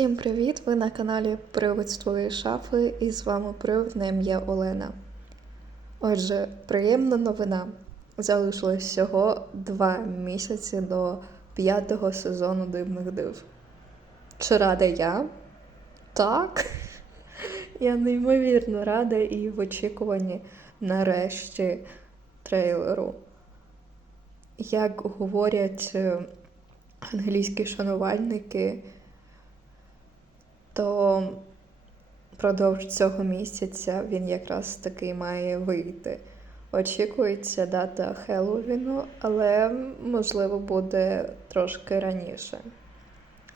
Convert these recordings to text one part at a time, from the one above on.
Всім привіт! Ви на каналі Привид з твоєї шафи і з вами привид на ім'я Олена. Отже, приємна новина. Залишилось всього два місяці до п'ятого сезону дивних див. Чи рада я? Так. Я неймовірно рада і в очікуванні нарешті трейлеру. Як говорять е, англійські шанувальники, то впродовж цього місяця він якраз таки має вийти. Очікується дата Хеллоуіну, але можливо буде трошки раніше.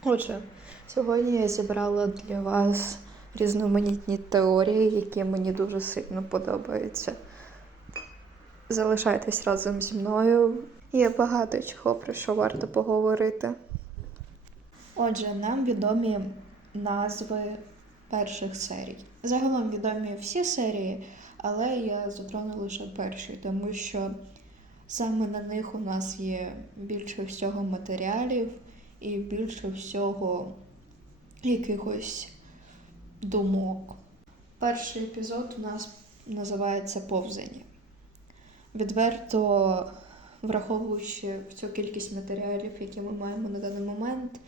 Отже, сьогодні я зібрала для вас різноманітні теорії, які мені дуже сильно подобаються. Залишайтесь разом зі мною. Є багато чого, про що варто поговорити. Отже, нам відомі назви перших серій. Загалом відомі всі серії, але я затрону лише перші, тому що саме на них у нас є більше всього матеріалів і більше всього якихось думок. Перший епізод у нас називається Повзання. Відверто враховуючи всю кількість матеріалів, які ми маємо на даний момент,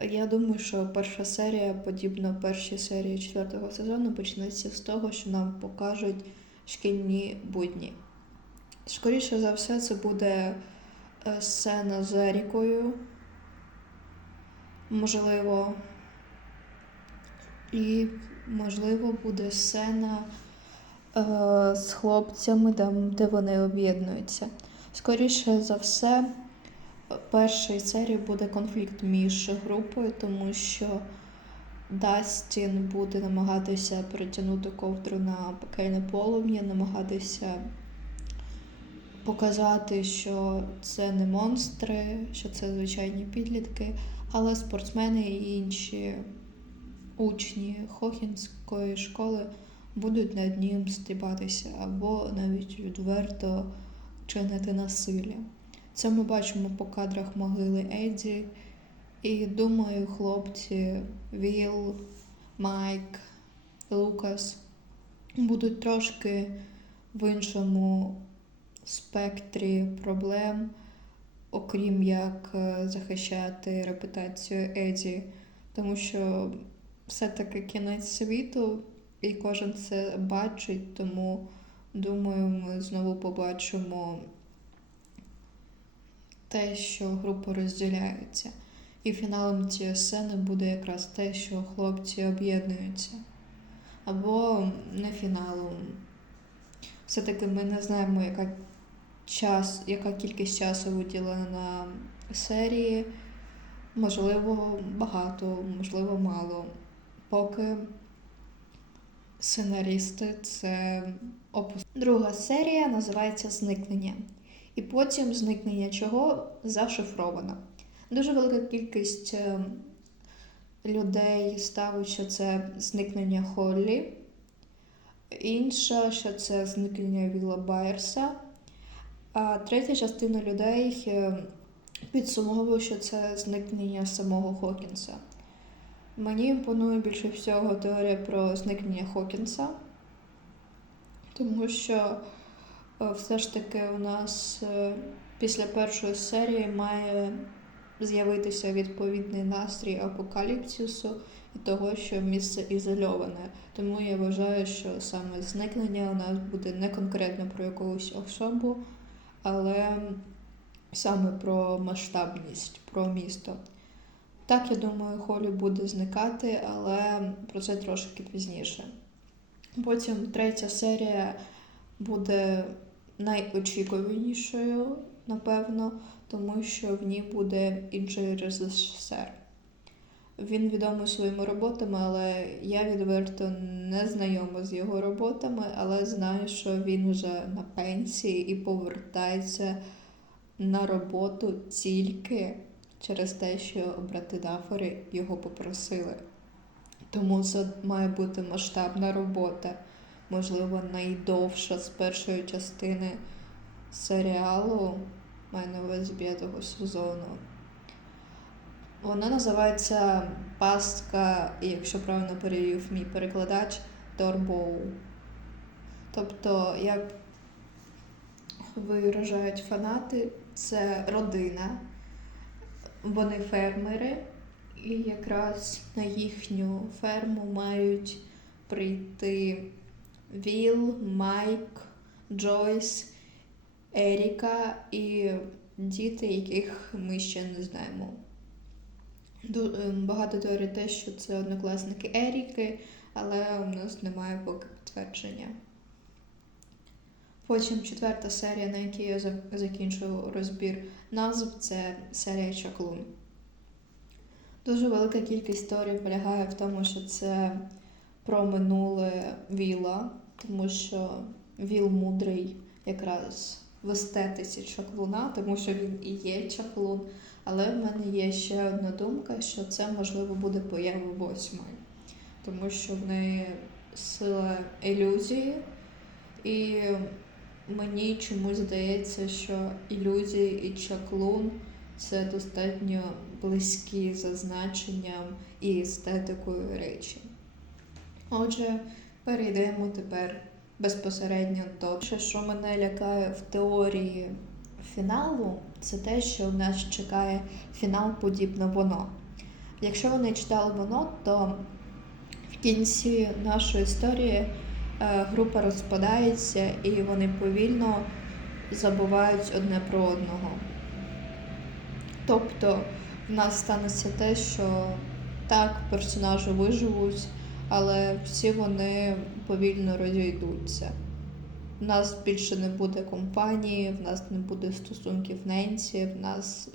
я думаю, що перша серія, подібно першій серії четвертого сезону, почнеться з того, що нам покажуть шкільні будні. Скоріше за все, це буде е, сцена з Ерікою, можливо, і, можливо, буде сцена е, з хлопцями, там, де вони об'єднуються. Скоріше за все, першій серії буде конфлікт між групою, тому що Дастін буде намагатися перетягнути ковдру на пекельне полум'я, намагатися показати, що це не монстри, що це звичайні підлітки, але спортсмени і інші учні Хохінської школи будуть над ним стрібатися або навіть відверто чинити насилля. Це ми бачимо по кадрах могили Еді. І думаю, хлопці Віл, Майк, Лукас будуть трошки в іншому спектрі проблем, окрім як е, захищати репутацію Еді, тому що все-таки кінець світу, і кожен це бачить, тому думаю, ми знову побачимо те, що групи розділяються. І фіналом цієї сцени буде якраз те, що хлопці об'єднуються. Або не фіналом. Все-таки ми не знаємо, яка час, яка кількість часу виділена на серії. Можливо, багато, можливо, мало. Поки сценарісти це опус. Друга серія називається Зникнення. І потім зникнення чого зашифровано. Дуже велика кількість е, людей ставить, що це зникнення Холлі, інша, що це зникнення Віла Байерса, а третя частина людей е, підсумовує, що це зникнення самого Хокінса. Мені імпонує більше всього теорія про зникнення Хокінса, тому що все ж таки у нас після першої серії має з'явитися відповідний настрій апокаліпсису і того, що місце ізольоване. Тому я вважаю, що саме зникнення у нас буде не конкретно про якусь особу, але саме про масштабність, про місто. Так, я думаю, Холі буде зникати, але про це трошки пізніше. Потім третя серія буде найочікуванішою, напевно, тому що в ній буде інший режисер. Він відомий своїми роботами, але я відверто не знайома з його роботами, але знаю, що він вже на пенсії і повертається на роботу тільки через те, що брати Дафори його попросили. Тому це має бути масштабна робота, можливо, найдовша з першої частини серіалу маю на увазі сезону. Вона називається пастка, якщо правильно перевів мій перекладач, Торбоу. Тобто, як виражають фанати, це родина, вони фермери, і якраз на їхню ферму мають прийти Віл, Майк, Джойс, Еріка і діти, яких ми ще не знаємо. Ем, Багато теорій те, що це однокласники Еріки, але у нас немає поки підтвердження. Потім четверта серія, на якій я за- закінчую розбір назв, це серія Чаклун. Дуже велика кількість теорій полягає в тому, що це про минуле Віла, тому що Віл мудрий якраз в чаклуна, тому що він і є чаклун. Але в мене є ще одна думка, що це можливо буде поява восьмої, тому що в неї сила ілюзії, і мені чомусь здається, що ілюзії і чаклун це достатньо близькі за значенням і естетикою речі. Отже, перейдемо тепер безпосередньо до того, що мене лякає в теорії фіналу, це те, що в нас чекає фінал подібно воно. Якщо ви не читали воно, то в кінці нашої історії е, група розпадається і вони повільно забувають одне про одного. Тобто в нас станеться те, що так, персонажі виживуть, але всі вони повільно розійдуться. В нас більше не буде компанії, в нас не буде стосунків Ненсі, в нас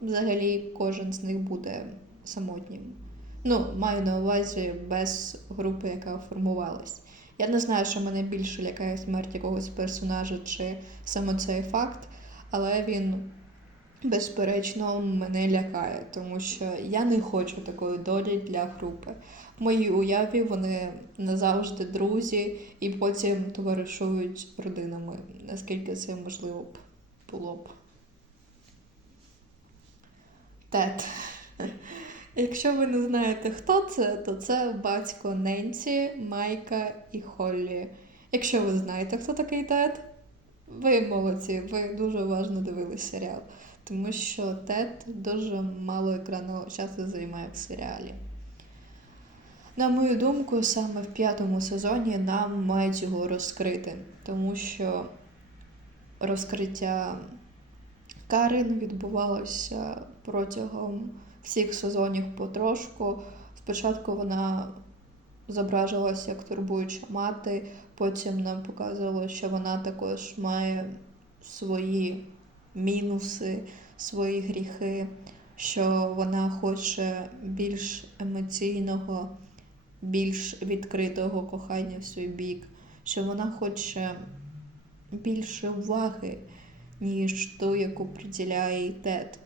взагалі кожен з них буде самотнім. Ну, маю на увазі без групи, яка формувалась. Я не знаю, що мене більше лякає смерть якогось персонажа чи саме цей факт, але він безперечно мене лякає, тому що я не хочу такої долі для групи. Моїй уяві вони назавжди друзі і потім товаришують родинами, наскільки це можливо б було б. Тед. Якщо ви не знаєте, хто це, то це батько Ненсі, Майка і Холлі. Якщо ви знаєте, хто такий Тед, ви молодці, ви дуже уважно дивились серіал. Тому що Тед дуже мало екранного часу займає в серіалі. На мою думку, саме в п'ятому сезоні нам мають його розкрити, тому що розкриття Карен відбувалося протягом всіх сезонів потрошку. Спочатку вона зображувалася як турбуюча мати, потім нам показувало, що вона також має свої мінуси, свої гріхи, що вона хоче більш емоційного, більш відкритого кохання в свій бік, що вона хоче більше уваги, ніж ту, яку приділяє їй Тед.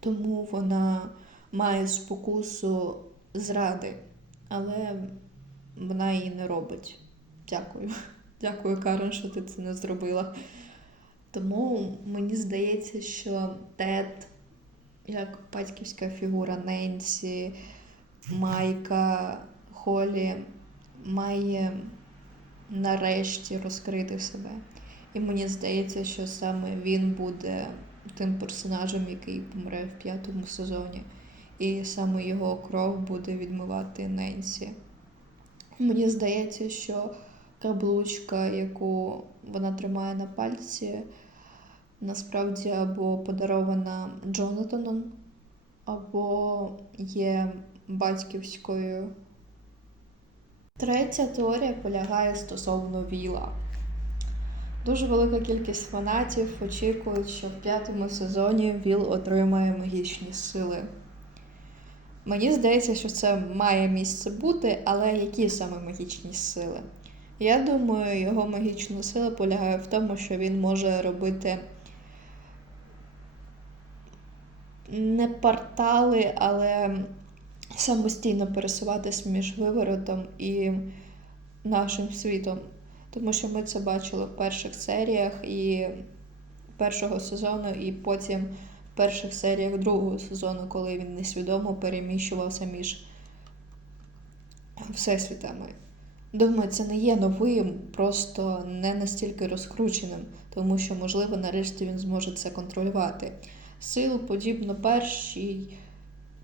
Тому вона має спокусу зради, але вона її не робить. Дякую. Дякую, Карен, що ти це не зробила. Тому мені здається, що Тед, як батьківська фігура Ненсі, Майка, Холі, має нарешті розкрити себе. І мені здається, що саме він буде тим персонажем, який помре в п'ятому сезоні. І саме його кров буде відмивати Ненсі. Мені здається, що каблучка, яку вона тримає на пальці, насправді або подарована Джонатаном, або є батьківською. Третя теорія полягає стосовно Віла. Дуже велика кількість фанатів очікують, що в п'ятому сезоні Віл отримає магічні сили. Мені здається, що це має місце бути, але які саме магічні сили? Я думаю, його магічна сила полягає в тому, що він може робити не портали, але самостійно пересуватись між виворотом і нашим світом. Тому що ми це бачили в перших серіях і першого сезону, і потім в перших серіях другого сезону, коли він несвідомо переміщувався між всесвітами. Думаю, це не є новим, просто не настільки розкрученим, тому що, можливо, нарешті він зможе це контролювати. Сил, подібно першій,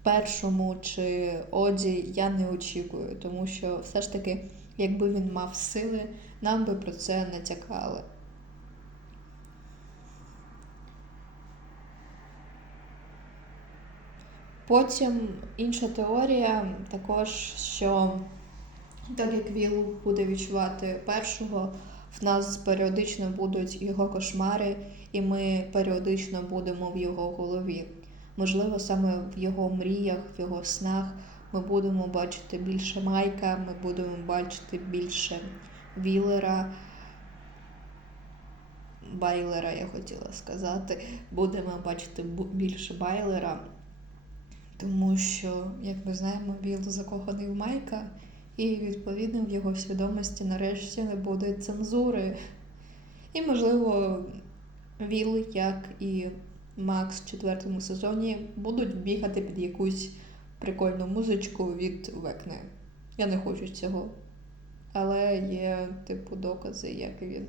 першому чи Оді, я не очікую, тому що все ж таки, якби він мав сили, нам би про це натякали. Потім інша теорія також, що так як Віл буде відчувати першого, в нас періодично будуть його кошмари, і ми періодично будемо в його голові. Можливо, саме в його мріях, в його снах ми будемо бачити більше Майка, ми будемо бачити більше Вілера, Байлера, я хотіла сказати. Будемо бачити більше Байлера, тому що, як ми знаємо, Віл закоханий в Майка. І відповідно в його свідомості нарешті не буде цензури. І, можливо, Віл, як і Макс в четвертому сезоні, будуть бігати під якусь прикольну музичку від Векни. Я не хочу цього. Але є, типу, докази, як він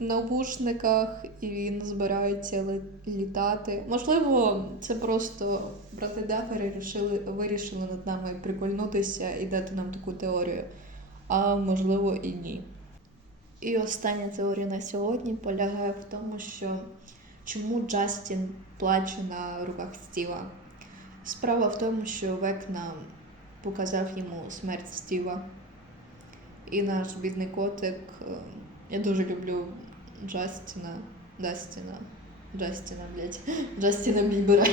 в навушниках і він збирається літати. Можливо, це просто брати Дафери вирішили, вирішили над нами прикольнутися і дати нам таку теорію. А можливо і ні. І остання теорія на сьогодні полягає в тому, що чому Джастін плаче на руках Стіва. Справа в тому, що Векна показав йому смерть Стіва. І наш бідний котик. е, Я дуже люблю Джастіна. Дастіна. Джастіна, блядь. Джастіна Бібера.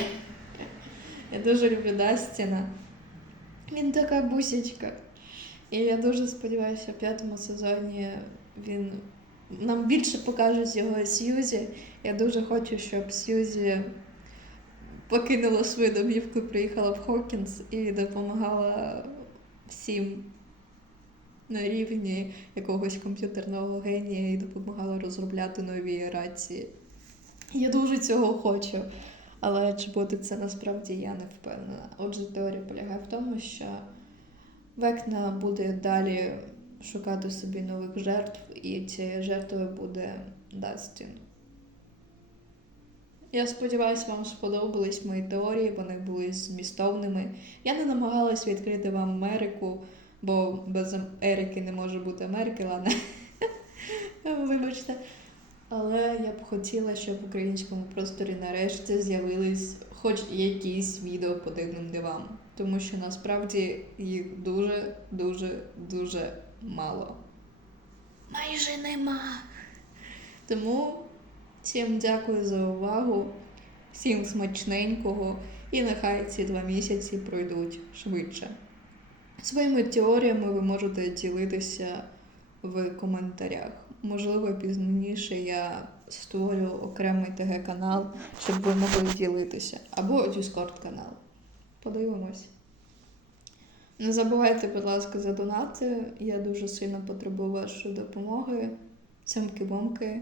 Я дуже люблю Дастіна. Він така бусічка. І я дуже сподіваюся, в п'ятому сезоні він нам більше покажуть його Сьюзі. Я дуже хочу, щоб Сьюзі покинула свою домівку, приїхала в Хокінс і допомагала всім на рівні якогось комп'ютерного генія і допомагала розробляти нові рації. Я дуже цього хочу. Але чи буде це насправді я не впевнена. Отже, теорія полягає в тому, що Векна буде далі шукати собі нових жертв, і цією жертвою буде Дастін. Я сподіваюся, вам сподобались мої теорії, вони були змістовними. Я не намагалась відкрити вам Америку, бо без Ерики не може бути Америки, ладно. Вибачте. Але я б хотіла, щоб в українському просторі нарешті з'явились хоч якісь відео по дивним дивам. Тому що насправді їх дуже, дуже, дуже мало. Майже нема. Тому всім дякую за увагу, всім смачненького, і нехай ці два місяці пройдуть швидше. Своїми теоріями ви можете ділитися в коментарях. Можливо, пізніше я створю окремий ТГ-канал, щоб ви могли ділитися. Або Discord канал. Подивимось. Не забувайте, будь ласка, задонати. Я дуже сильно потребую вашої допомоги. Цимки-бомки.